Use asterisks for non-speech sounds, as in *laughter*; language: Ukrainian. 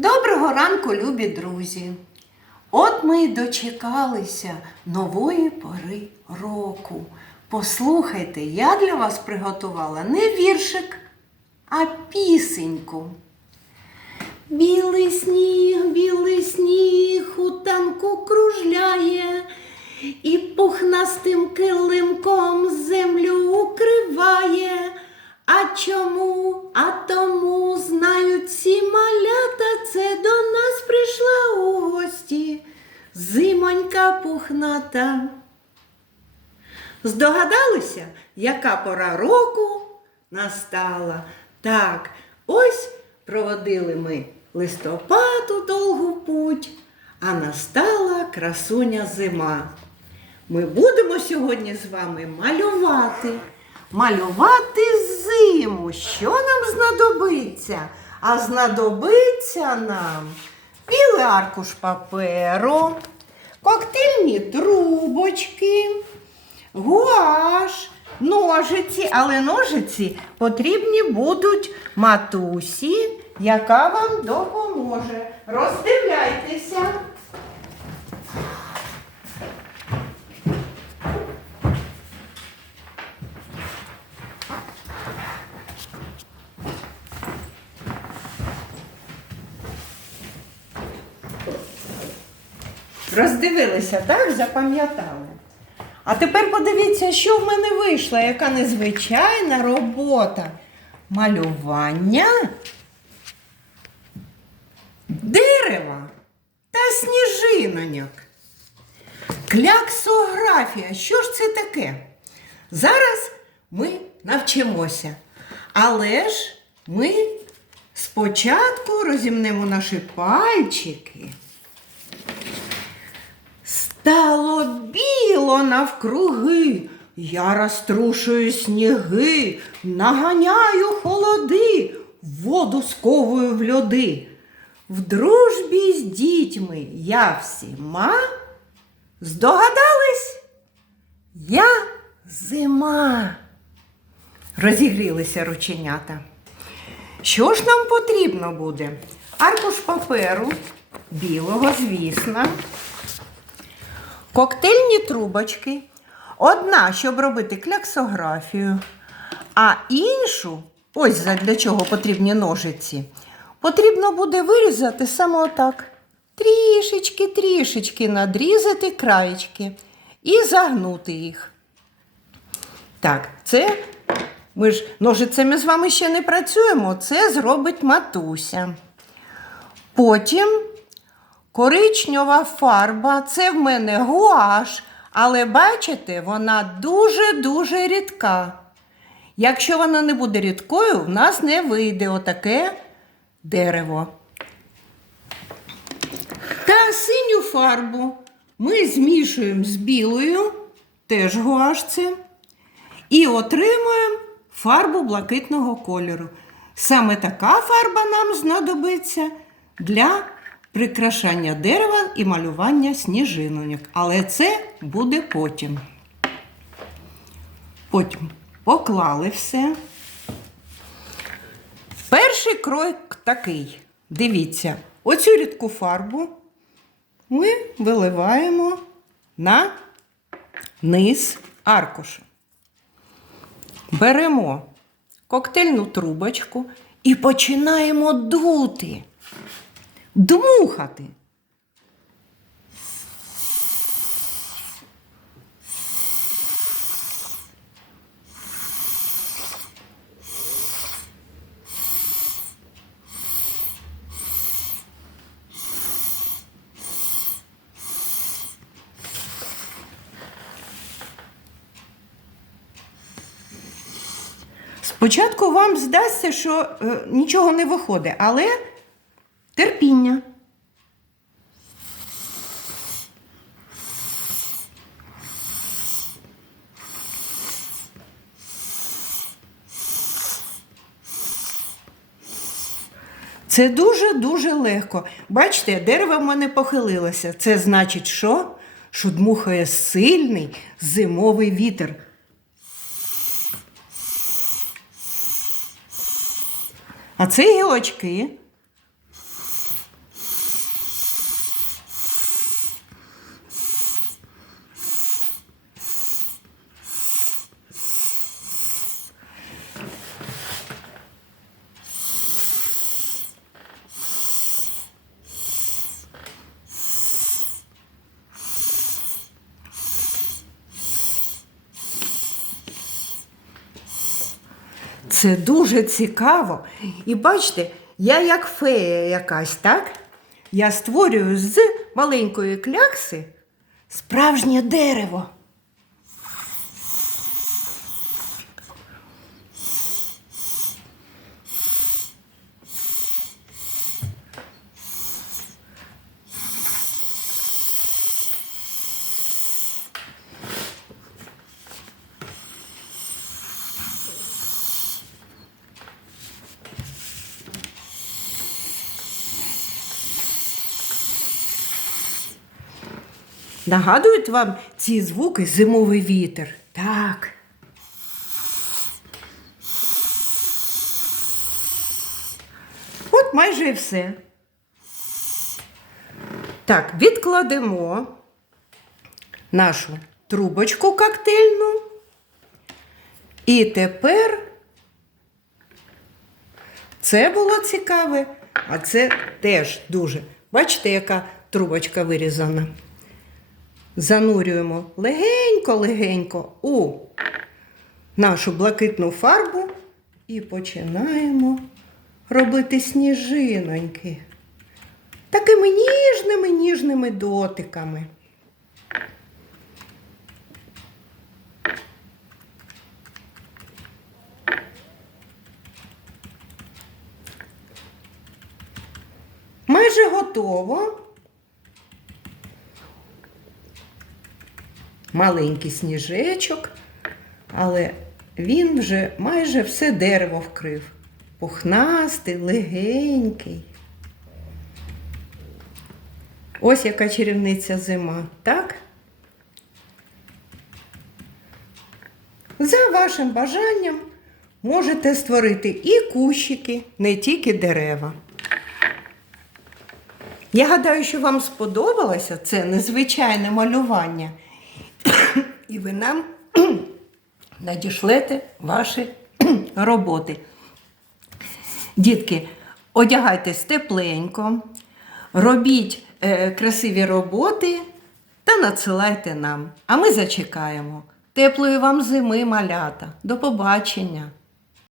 Доброго ранку, любі друзі! От ми й дочекалися нової пори року. Послухайте, я для вас приготувала не віршик, а пісеньку. Білий сніг, білий сніг у танку кружляє, і пухнастим килимком землю укриває. А чому? А тому знають пухната. Здогадалися, яка пора року настала? Так, ось проводили ми листопад у довгу путь, а настала красуня зима. Ми будемо сьогодні з вами малювати. Малювати зиму. Що нам знадобиться? А знадобиться нам білий аркуш паперу, коктейльні трубочки, гуаш, ножиці, але ножиці потрібні будуть матусі, яка вам допоможе. Роздивляйтеся. Роздивилися, так? Запам'ятали. А тепер подивіться, що в мене вийшло, яка незвичайна робота. Малювання дерева та сніжиноньок. Кляксографія. Що ж це таке? Зараз ми навчимося. Але ж ми спочатку розімнемо наші пальчики. Стало біло навкруги, я розтрушую сніги, наганяю холоди, воду сковую в льоди. В дружбі з дітьми я всіма здогадались? Я зима. Розігрілися рученята. Що ж нам потрібно буде? Аркуш паперу, білого, звісно коктейльні трубочки. Одна, щоб робити кляксографію, а іншу, ось для чого потрібні ножиці, потрібно буде вирізати саме отак. Трішечки-трішечки надрізати краєчки і загнути їх. Так, це ми ж ножицями з вами ще не працюємо, це зробить матуся. Потім Коричнева фарба це в мене гуаш, але бачите, вона дуже-дуже рідка. Якщо вона не буде рідкою, в нас не вийде отаке дерево. Та синю фарбу ми змішуємо з білою, теж гуаш це, і отримуємо фарбу блакитного кольору. Саме така фарба нам знадобиться для прикрашання дерева і малювання сніжинок. Але це буде потім. Потім поклали все. Перший крок такий. Дивіться, оцю рідку фарбу ми виливаємо на низ аркуша. Беремо коктейльну трубочку і починаємо дути дмухати. Спочатку вам здасться, що е, нічого не виходить, але терпіння. Це дуже-дуже легко. Бачите, дерево в мене похилилося. Це значить, що? Що дмухає сильний зимовий вітер. А це гілочки Це дуже цікаво. І бачите, я як фея якась, так? Я створюю з маленької клякси справжнє дерево. Нагадують вам ці звуки зимовий вітер. Так. От майже і все. Так, відкладемо нашу трубочку коктейльну. І тепер це було цікаве, а це теж дуже. Бачите, яка трубочка вирізана? Занурюємо легенько-легенько у нашу блакитну фарбу і починаємо робити сніжиноньки. Такими ніжними ніжними дотиками. Майже готово. Маленький сніжечок, але він вже майже все дерево вкрив. Пухнастий, легенький. Ось яка чарівниця зима, так? За вашим бажанням можете створити і кущики, не тільки дерева. Я гадаю, що вам сподобалося це незвичайне малювання. І ви нам *clears throat* надішлете ваші *clears throat* роботи. Дітки, одягайтесь тепленько, робіть е, красиві роботи та надсилайте нам. А ми зачекаємо. Теплої вам зими, малята. До побачення!